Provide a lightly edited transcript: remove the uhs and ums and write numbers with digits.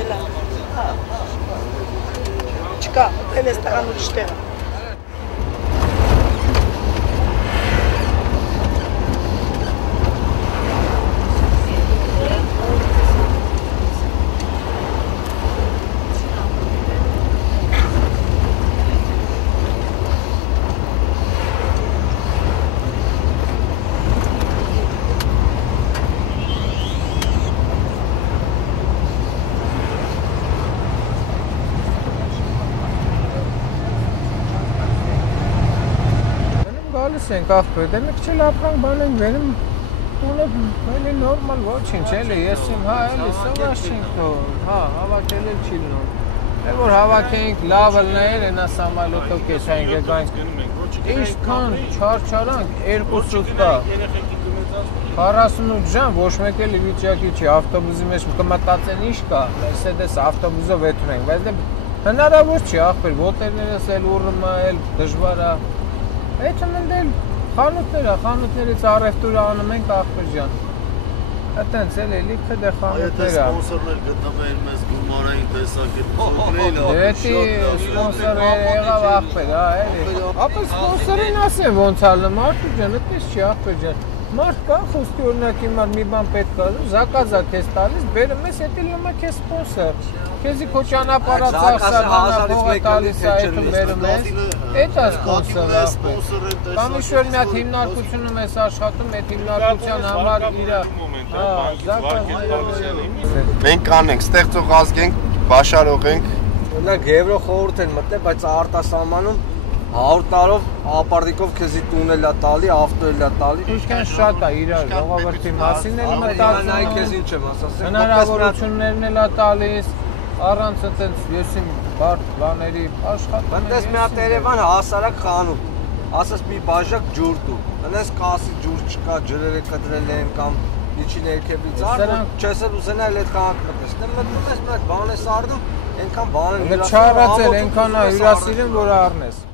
դելա։ Չկա, էլ էս տղան ուրիշ տեղ է։ Ենք ախպեր, դե մեկ չել ապրանք բան ենք վերում տունը էլի նորմալ ոչինչ էլի, ես իմ հա էլի սովաս չենք նոր, հա հավաքել էլ չի նոր, է որ հավաքենք լավ լներ ենա սամալոտով կեսայինք եկանք, իշքան չարչարանք 2 սուտկա, 48 ժամ ոչ մեկ էլի վիճակի չի, ավտոբուզի մեջ կմտածեն ինչ կա, Mercedes ավտոբուզով եթունենք, բայց դե հնարավոր չի ախպեր, ոտերներս էլ ուռմը էլ դժվար է Էթը մնդել խանութներից առևտուրը անում ենք ախպեր ջան Ատենց էլ լիքը դե խանութներ է Սպոնսորներ գտնվում են մեզ գումարային տեսակետ ծոկրել Դետի սպոնսոր եղավ ախպեր, հա էլի Ապա սպոնսորին ասեն ոնց ալը մարդու ջան, այդպես չի ախպեր ջան Մարդ կա խոսքի օրինակ հիմար մի բան պետք է զակազա քեզ տալիս, բերում ես էդի լյոմա քեզ սպոնսոր Քեզի քո ճանապարհը ծախսարանը տալիս է այդում բերում ես Էդ է սպոնսորը Կամ ինչ-որ մի հատ հիմնարկությունում ես աշխատում, այդ հիմնարկության համար իրա Մենք կանենք, ստեղծող ազգ ենք, բաշարող ենք Օրինակ Եվրո խորհուրդ են մտնել, բայց արտասահմանում 100 տարով ապարտիկով քեզի տուն էլա տալի, ավտո էլա տալի Ինչքան շատ է իրար, ժողովրդի մասին էլ մտածում քեզ ինչ եմ ասասել Հնարավորություններն էլա տալիս Առանց այդպես եսիմ բարդ բաների աշխատում Այնտես մի հատ Երևան հասարակ խանում ասես մի բաժակ ջուր դու այնպես կասի ջուր չկա ջրերը կտրել են կամ իջի ներքևից արդ չես էլ ուզենալ այդ քաղաք մտես դե մտնում ես մի հատ բան ես արդում այնքան բան են Չարացել այնքան է հյուրասիրում որ առնես